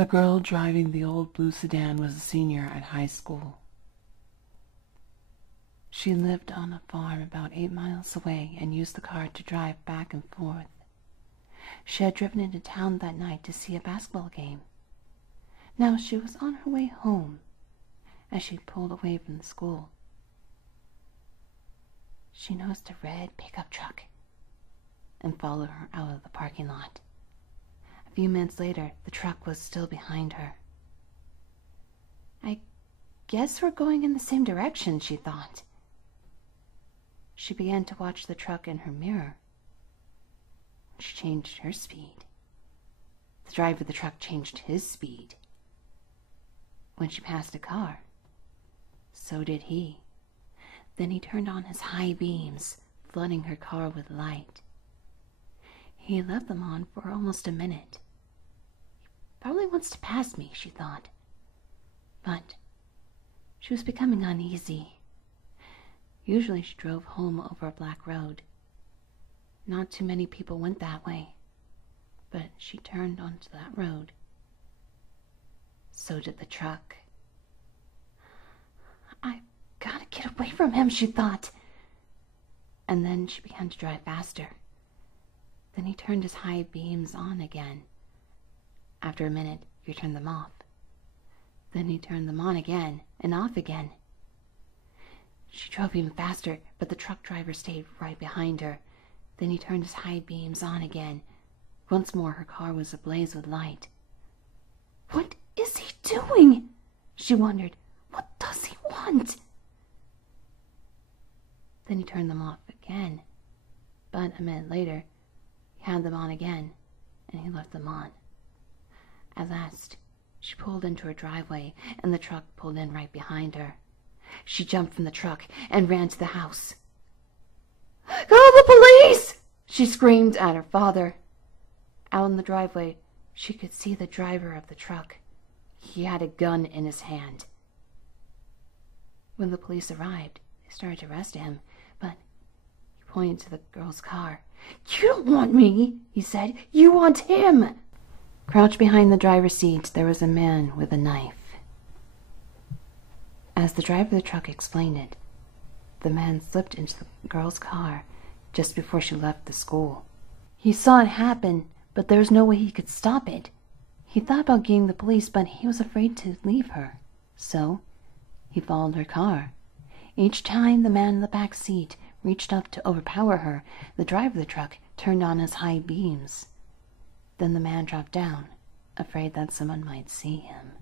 The girl driving the old blue sedan was a senior at high school. She lived on a farm about 8 miles away and used the car to drive back and forth. She had driven into town that night to see a basketball game. Now she was on her way home as she pulled away from the school. She noticed a red pickup truck and followed her out of the parking lot. A few minutes later, the truck was still behind her. "I guess we're going in the same direction," she thought. She began to watch the truck in her mirror. She changed her speed. The driver of the truck changed his speed. When she passed a car, so did he. Then he turned on his high beams, flooding her car with light. He left them on for almost a minute. He probably wants to pass me, she thought. But she was becoming uneasy. Usually she drove home over a black road. Not too many people went that way, but she turned onto that road. So did the truck. "I've got to get away from him," she thought. And then she began to drive faster. Then he turned his high beams on again. After a minute, he turned them off. Then he turned them on again and off again. She drove even faster, but the truck driver stayed right behind her. Then he turned his high beams on again. Once more her car was ablaze with light. "What is he doing?" she wondered. "What does he want?" Then he turned them off again. But a minute later, he had them on again, and he left them on. At last, she pulled into her driveway, and the truck pulled in right behind her. She jumped from the truck and ran to the house. "Call the police!" she screamed at her father. Out in the driveway, she could see the driver of the truck. He had a gun in his hand. When the police arrived, they started to arrest him, but he pointed to the girl's car. "You don't want me," he said. "You want him." Crouched behind the driver's seat, there was a man with a knife. As the driver of the truck explained it, the man slipped into the girl's car just before she left the school. He saw it happen, but there was no way he could stop it. He thought about getting the police, but he was afraid to leave her. So he followed her car. Each time the man in the back seat reached up to overpower her, the driver of the truck turned on his high beams. Then the man dropped down, afraid that someone might see him.